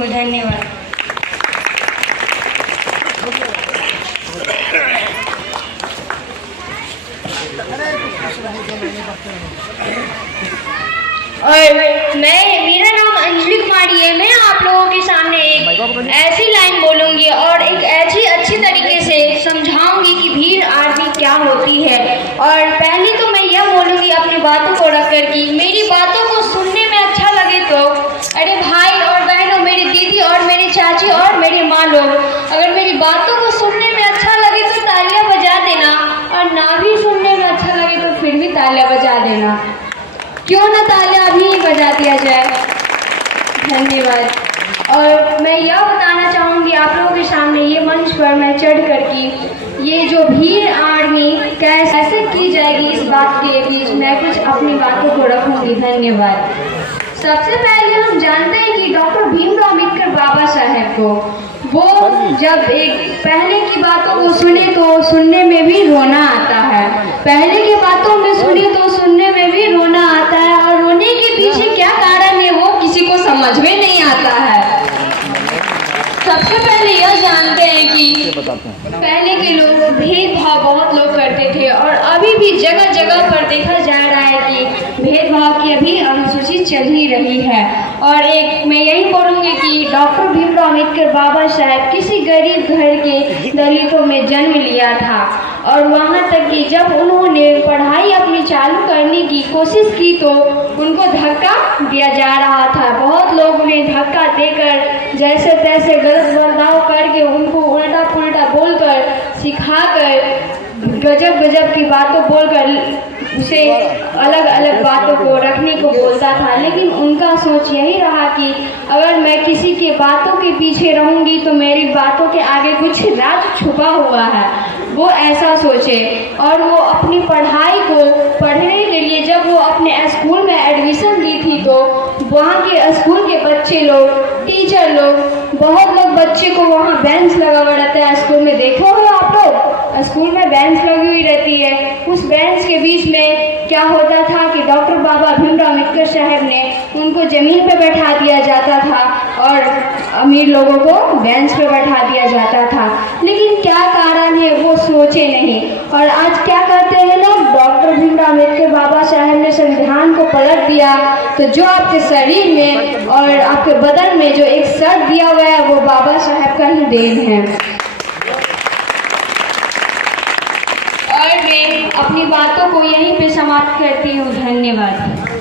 हूँ। धन्यवाद। और मेरा नाम अंजलि कुमारी है। मैं आप लोगों के सामने एक ऐसी लाइन बोलूँगी और एक ऐसी अच्छी तरीके से समझाऊंगी कि भीड़ आरती क्या होती है। और पहले तो मैं यह बोलूँगी अपनी बातों को रखकर कि मेरी बातों को सुनने में अच्छा लगे तो अरे भाई और बहनों, मेरी दीदी और मेरी चाची और मेरी माँ लोग, अगर मेरी बातों को सुनने में अच्छा लगे तो तालियां बजा देना, और ना भी सुनने में अच्छा लगे तो फिर भी तालियां बजा देना। क्यों ना तालियां अभी बजा दिया जाए। धन्यवाद। और मैं यह बताना चाहूँगी आप लोगों के सामने ये मंच पर मैं चढ़ कर कि ये जो भीड़ आर्मी कैसे की जाएगी, इस बात के बीच मैं कुछ अपनी बातों को रखूँगी। धन्यवाद। सबसे पहले हम जानते हैं कि डॉक्टर भीमराव अम्बेडकर बाबा साहेब को, वो जब एक पहले की बातों को सुने तो सुनने में भी रोना आता है। पहले की बातों में सुने तो सुनने में भी रोना आता है, और रोने के पीछे क्या कारण है वो किसी को समझ में नहीं आता है। सबसे पहले यह जानते हैं कि पहले के लोग भेदभाव बहुत लोग करते थे, और अभी भी जगह जगह पर देखा जा रहा है कि भेदभाव की अभी अनुसूची चल ही रही है। और एक मैं यही बोलूँगी कि डॉक्टर भीमराव अम्बेडकर बाबा साहब किसी गरीब घर के दलितों में जन्म लिया था, और वहाँ तक कि जब उन्होंने पढ़ाई अपनी चालू करने की कोशिश की तो उनको धक्का दिया जा रहा था। बहुत लोग उन्हें धक्का देकर जैसे तैसे गलत बर्ताव करके उनको उल्टा पुल्टा बोलकर सिखाकर गजब गजब की बातों बोलकर उसे अलग अलग बातों को रखने को बोलता था। लेकिन उनका सोच यही रहा कि अगर मैं किसी के बातों के पीछे रहूंगी तो मेरी बातों के आगे कुछ राज छुपा हुआ है, वो ऐसा सोचे। और वो अपनी पढ़ाई को पढ़ने के लिए जब वो अपने स्कूल में एडमिशन दी थी तो वहाँ के स्कूल के बच्चे लोग, टीचर लोग, बहुत लोग बच्चे को वहाँ बेंच लगा हुआ रहता है स्कूल में, देखो हो आप लोग स्कूल में बेंच लगी हुई रहती है। उस बेंच के बीच में क्या होता था कि डॉक्टर बाबा भीमराव अम्बेडकर साहब ने उनको जमीन पर बैठा दिया जाता था और अमीर लोगों को बेंच पर बैठा दिया जाता था। लेकिन क्या कारण है वो सोचे नहीं। और आज क्या करते हैं लोग, डॉक्टर भीमराव अम्बेडकर बाबा साहब ने संविधान को पलट दिया, तो जो आपके शरीर में और आपके बदन में जो एक सर दिया हुआ है वो बाबा साहब का ही देन है। और मैं अपनी बातों को यहीं पे समाप्त करती हूँ। धन्यवाद।